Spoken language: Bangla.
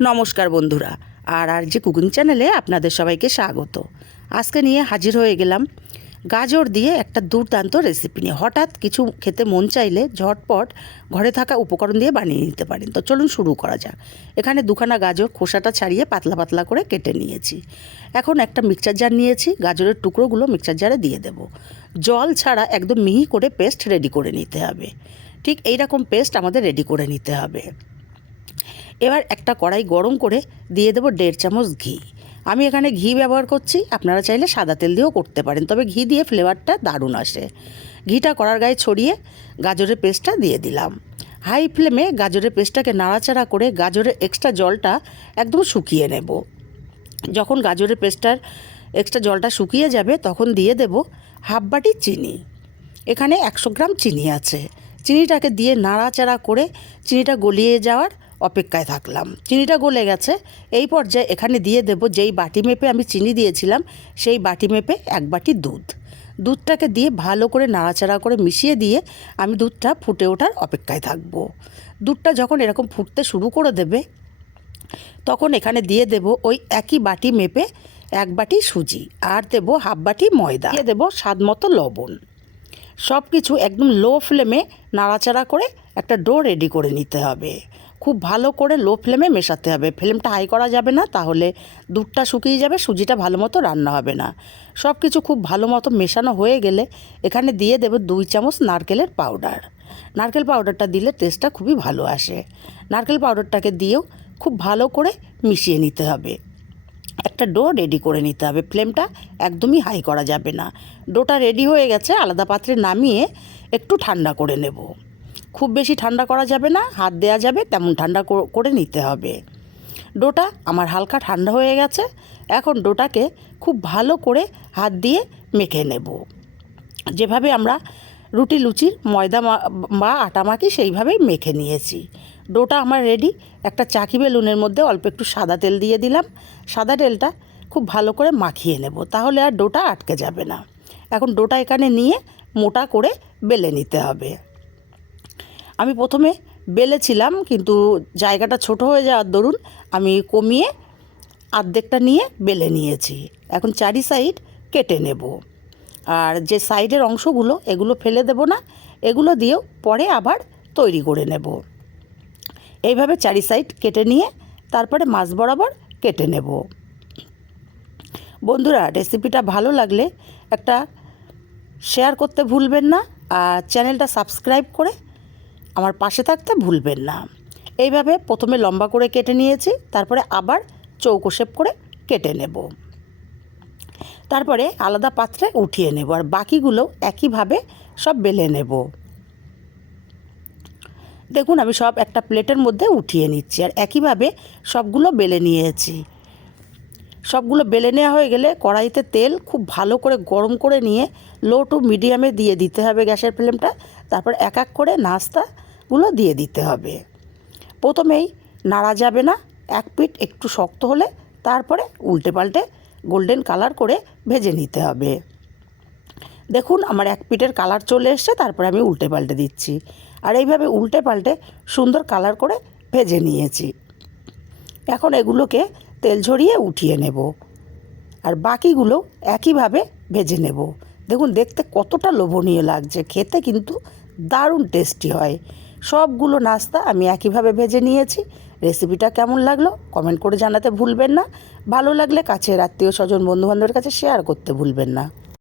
নমস্কার বন্ধুরা, আর যে কুকিং চ্যানেলে আপনাদের সবাইকে স্বাগত। আজকে নিয়ে হাজির হয়ে গেলাম গাজর দিয়ে একটা দুর্দান্ত রেসিপি নিয়ে। হঠাৎ কিছু খেতে মন চাইলে ঝটপট ঘরে থাকা উপকরণ দিয়ে বানিয়ে নিতে পারেন। তো চলুন শুরু করা যাক। এখানে দুখানা গাজর খোসাটা ছাড়িয়ে পাতলা পাতলা করে কেটে নিয়েছি। এখন একটা মিক্সচার জার নিয়েছি, গাজরের টুকরোগুলো মিক্সচার জারে দিয়ে দেব। জল ছাড়া একদম মিহি করে পেস্ট রেডি করে নিতে হবে। ঠিক এইরকম পেস্ট আমাদের রেডি করে নিতে হবে। এবার একটা কড়াই গরম করে দিয়ে দেবো 1.5 চামচ ঘি। আমি এখানে ঘি ব্যবহার করছি, আপনারা চাইলে সাদা তেল দিয়েও করতে পারেন, তবে ঘি দিয়ে ফ্লেভারটা দারুণ আসে। ঘিটা কড়ার গায়ে ছড়িয়ে গাজরের পেস্টটা দিয়ে দিলাম। হাই ফ্লেমে গাজরের পেস্টটাকে নাড়াচাড়া করে গাজরের এক্সট্রা জলটা একদম শুকিয়ে নেব। যখন গাজরের পেস্টটার এক্সট্রা জলটা শুকিয়ে যাবে তখন দিয়ে দেব হাফ বাটি চিনি। এখানে 100 গ্রাম চিনি আছে। চিনিটাকে দিয়ে নাড়াচাড়া করে চিনিটা গলিয়ে যাওয়ার অপেক্ষায় থাকলাম। চিনিটা গলে গেছে। এই পর্যায়ে এখানে দিয়ে দেব যেই বাটি মেপে আমি চিনি দিয়েছিলাম সেই বাটি মেপে 1 বাটি দুধ। দুধটাকে দিয়ে ভালো করে নাড়াচাড়া করে মিশিয়ে দিয়ে আমি দুধটা ফুটে ওঠার অপেক্ষায় থাকবো। দুধটা যখন এরকম ফুটতে শুরু করে দেবে তখন এখানে দিয়ে দেব ওই একই বাটি মেপে 1 বাটি সুজি, আর দেব হাফ বাটি ময়দা, দিয়ে দেব স্বাদ মতো লবণ। সব কিছু একদম লো ফ্লেমে নাড়াচাড়া করে একটা ডো রেডি করে নিতে হবে। খুব ভালো করে লো ফ্লেমে মেশাতে হবে, ফ্লেমটা হাই করা যাবে না, তাহলে দুধটা শুকিয়ে যাবে, সুজিটা ভালো মতো রান্না হবে না। সব কিছু খুব ভালো মতো মেশানো হয়ে গেলে এখানে দিয়ে দেব 2 চামচ নারকেলের পাউডার। নারকেল পাউডারটা দিলে টেস্টটা খুবই ভালো আসে। নারকেল পাউডারটাকে দিয়েও খুব ভালো করে মিশিয়ে নিতে হবে। একটা ডো রেডি করে নিতে হবে, ফ্লেমটা একদমই হাই করা যাবে না। ডোটা রেডি হয়ে গেছে, আলাদা পাত্রে নামিয়ে একটু ঠান্ডা করে নেব। খুব বেশি ঠান্ডা করা যাবে না, হাত দেওয়া যাবে তেমন ঠান্ডা করে নিতে হবে। ডোটা আমার হালকা ঠান্ডা হয়ে গেছে। এখন ডোটাকে খুব ভালো করে হাত দিয়ে মেখে নেব। যেভাবে আমরা রুটি লুচির ময়দা বা আটা মাখি সেইভাবেই মেখে নিয়েছি। ডোটা আমার রেডি। একটা চাকি বেলুনের মধ্যে অল্প একটু সাদা তেল দিয়ে দিলাম। সাদা তেলটা খুব ভালো করে মাখিয়ে নেব, তাহলে আর ডোটা আটকে যাবে না। এখন ডোটা এখানে নিয়ে মোটা করে বেলে নিতে হবে। আমি প্রথমে বেলেছিলাম, কিন্তু জায়গাটা ছোট হয়ে যাওয়ার দরুন আমি কমিয়ে অর্ধেকটা নিয়ে বেলে নিয়েছি। এখন চারি সাইড কেটে নেব। আর যে সাইডের অংশগুলো এগুলো ফেলে দেব না, এগুলো দিয়েও পরে আবার তৈরি করে নেব। এইভাবে চারি সাইড কেটে নিয়ে তারপরে মাছ বরাবর কেটে নেব। বন্ধুরা, রেসিপিটা ভালো লাগলে একটা শেয়ার করতে ভুলবেন না, আর চ্যানেলটা সাবস্ক্রাইব করে আমার পাশে থাকতে ভুলবেন না। এইভাবে প্রথমে লম্বা করে কেটে নিয়েছি, তারপরে আবার চৌকো শেপ করে কেটে নেব। তারপরে আলাদা পাত্রে উঠিয়ে নেব, আর বাকিগুলো একইভাবে সব বেলে নেব। দেখুন আমি সব একটা প্লেটের মধ্যে উঠিয়ে নিচ্ছি, আর একইভাবে সবগুলো বেলে নিয়েছি। সবগুলো বেলে নেওয়া হয়ে গেলে কড়াইতে তেল খুব ভালো করে গরম করে নিয়ে লো টু মিডিয়ামে দিয়ে দিতে হবে গ্যাসের ফ্লেমটা। তারপর এক এক করে নাস্তাগুলো দিয়ে দিতে হবে। প্রথমেই নাড়া যাবে না, এক পিঠ একটু শক্ত হলে তারপরে উল্টে পাল্টে গোল্ডেন কালার করে ভেজে নিতে হবে। দেখুন আমার এক পিঠের কালার চলে এসছে, তারপরে আমি উল্টে পাল্টে দিচ্ছি। আর এইভাবে উল্টে পাল্টে সুন্দর কালার করে ভেজে নিয়েছি। এখন এগুলোকে তেল ঝরিয়ে উঠিয়ে নেব, আর বাকিগুলো একইভাবে ভেজে নেব। দেখুন দেখতে কতটা লোভনীয় লাগছে, খেতে কিন্তু দারুণ টেস্টি হয়। সবগুলো নাস্তা আমি একইভাবে ভেজে নিয়েছি। রেসিপিটা কেমন লাগলো কমেন্ট করে জানাতে ভুলবেন না। ভালো লাগলে কাছের আত্মীয় স্বজন বন্ধুবান্ধবের কাছে শেয়ার করতে ভুলবেন না।